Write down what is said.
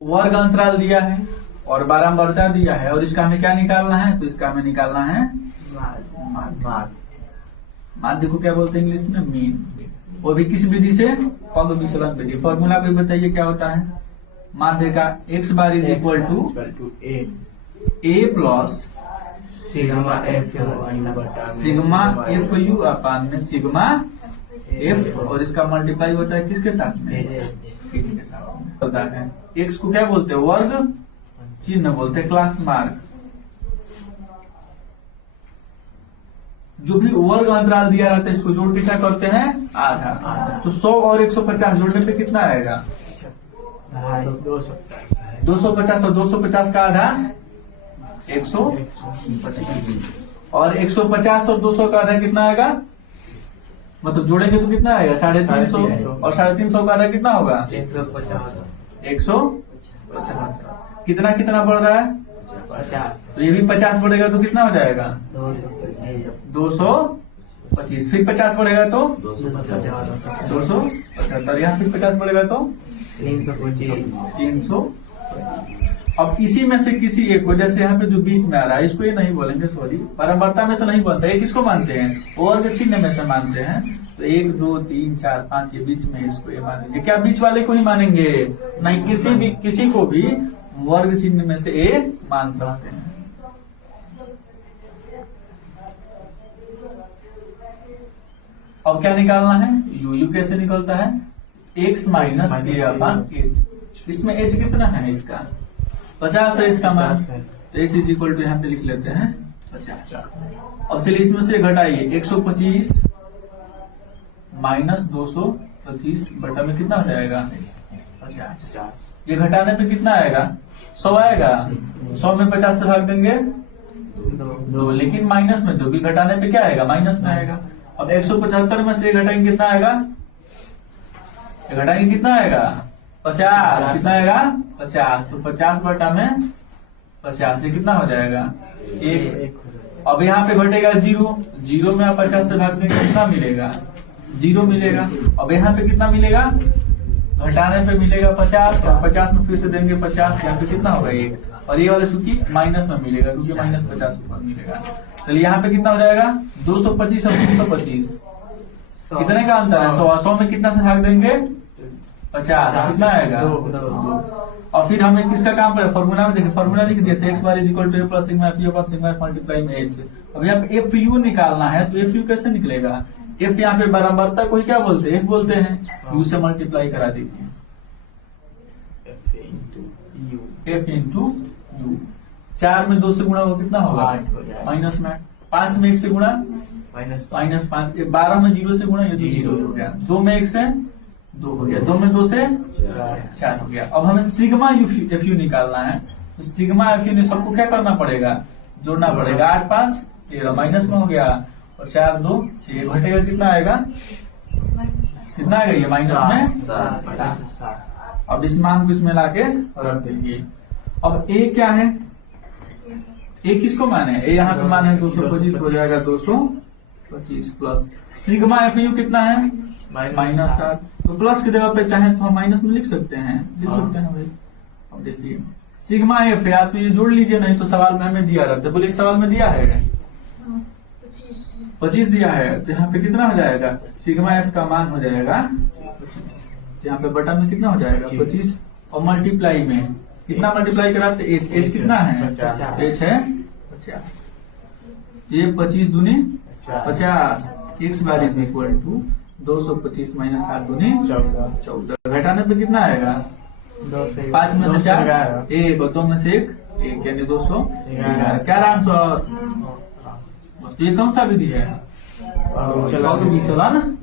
वर्ग अंतराल दिया है और बारंबारता दिया है और इसका हमें क्या निकालना है, तो इसका हमें निकालना है माध्य को क्या बोलते हैं इंग्लिश में, मीन। वो भी किस विधि से, पग विचलन विधि। फॉर्मूला भी बताइए क्या होता है माध्य का, x bar is equal to a plus sigma F U upon में सिग्मा एफ, और इसका मल्टीप्लाई होता है किसके साथ में, x के साथ होता है। x को क्या बोलते हैं, वर्ग चिन्ह बोलते हैं, क्लास मार्क। जो भी वर्ग अंतराल दिया रहता है इसको जोड़ के क्या करते हैं, आधा। तो 100 और 150 जोड़ने पे कितना आएगा, 250, और 250 का आधा 125, और 150 और 200 का आधा कितना आएगा, मतलब जोड़ेंगे तो कितना आएगा 350, और 350 का आधा कितना होगा 150। कितना कितना बढ़ रहा है, तो ये भी 50 बढ़ेगा तो कितना हो जाएगा 225, फिर 50 बढ़ेगा तो 275, यहाँ फिर 50 बढ़ेगा तो 300। अब इसी में से किसी एक को, जैसे यहाँ पे जो बीच में आ रहा है इसको ये नहीं बोलेंगे, सॉरी, बारंबारता में से नहीं बनता है, किसको मानते हैं, वर्ग चिन्ह में से मानते हैं। तो 1 2 3 4 5 ये बीच में, इसको ये मानेंगे, क्या बीच वाले को ही मानेंगे, नहीं किसी को भी वर्ग चिन्ह में से ए मान सकते हैं। अब क्या निकालना है, यू कैसे निकलता है, x माइनस ए अपान एच। इसमें h कितना है, इसका 50 है इसका मान, तो h इज इक्वल टू यहाँ पे लिख लेते हैं 50। अब चलिए इसमें से घटाइए, 125 माइनस 225 बटा में कितना हो जाएगा 50। ये घटाने पे कितना आएगा, 100 आएगा, 100 में 50 से भाग देंगे 2, लेकिन माइनस में 2 भी घटाने पे क्या आएगा, माइनस में आएगा। अब 175 में से घटाएंगे कितना आएगा, घटाएंगे कितना आएगा 50, कितना आएगा 50, तो 50 बटा में 50, ये कितना हो जाएगा 1। अब यहाँ पे घटेगा 0 में आप 50 से भाग देंगे कितना मिलेगा, 0 मिलेगा। अब यहाँ पे कितना मिलेगा, घटाने पे मिलेगा 50, और 50 में फिर से देंगे 50, यहाँ पे कितना होगा 1, और ये वाला चूंकि माइनस में मिलेगा क्योंकि माइनस 50 ऊपर मिलेगा। चलिए यहाँ पे कितना हो जाएगा 225 और 325, कितने का अंतर है 100, 100 में कितना से भाग देंगे 50, कितना आएगा 2। और फिर हमें किसका काम करें, फॉर्मूला में देखिए, फॉर्मूला लिख दिए थे, x bar is equal to a plus sigma F U upon sigma F multiply में h। अब यहाँ पे एफ यू निकालना है, तो एफ यू कैसे निकलेगा, एफ यहाँ पे बारंबारता को ही क्या बोलते हैं, एफ बोलते हैं, यू से मल्टीप्लाई करा दीजिए, एफ इंटू यू। 4 में 2 से गुणा होगा कितना होगा माइनस में 5 में 1 से गुणा माइनस 5, 12 में 0 से गुणा, ये तो 0 हो गया, 2 में 1 से 2 हो गया, 2 में 2 से 4 हो गया। अब हमें सिग्मा एफ यू निकालना है, तो सिग्मा एफ यू ने सबको क्या करना पड़ेगा, जोड़ना पड़ेगा, 8 5 13 माइनस में हो गया, और 4 2 6 घटेगा कितना आएगा, कितना आएगा ये माइनस में 7। अब इस मान को इसमें लाके रख देंगे। अब ए क्या है, ए किसको माने, ए यहाँ पे मान है 225, हो जाएगा 225 प्लस सिग्मा एफ यू कितना है -7, तो प्लस की जगह पे चाहे तो हम माइनस में लिख सकते हैं, भाई। अब देखिए सिग्मा एफ या तो ये जोड़ लीजिए, नहीं तो सवाल में हमें दिया रहता है, बोले सवाल में दिया है 25 दिया है, तो यहाँ पे कितना हो जाएगा, सिग्मा एफ का मान हो जाएगा 25, यहाँ पे बटा में कितना हो जाएगा 25, और मल्टीप्लाई में कितना मल्टीप्लाई कराते, एच कितना है, एच है 50, ये 25 दूनी 50, x bar is equal to 225 minus 7 दूनी 14, घटाने पे कितना आएगा 5 में से 4 1, और 2 में से 1 यानी 211, क्या आंसर। तो ये कौन सा विधि है, विचलन।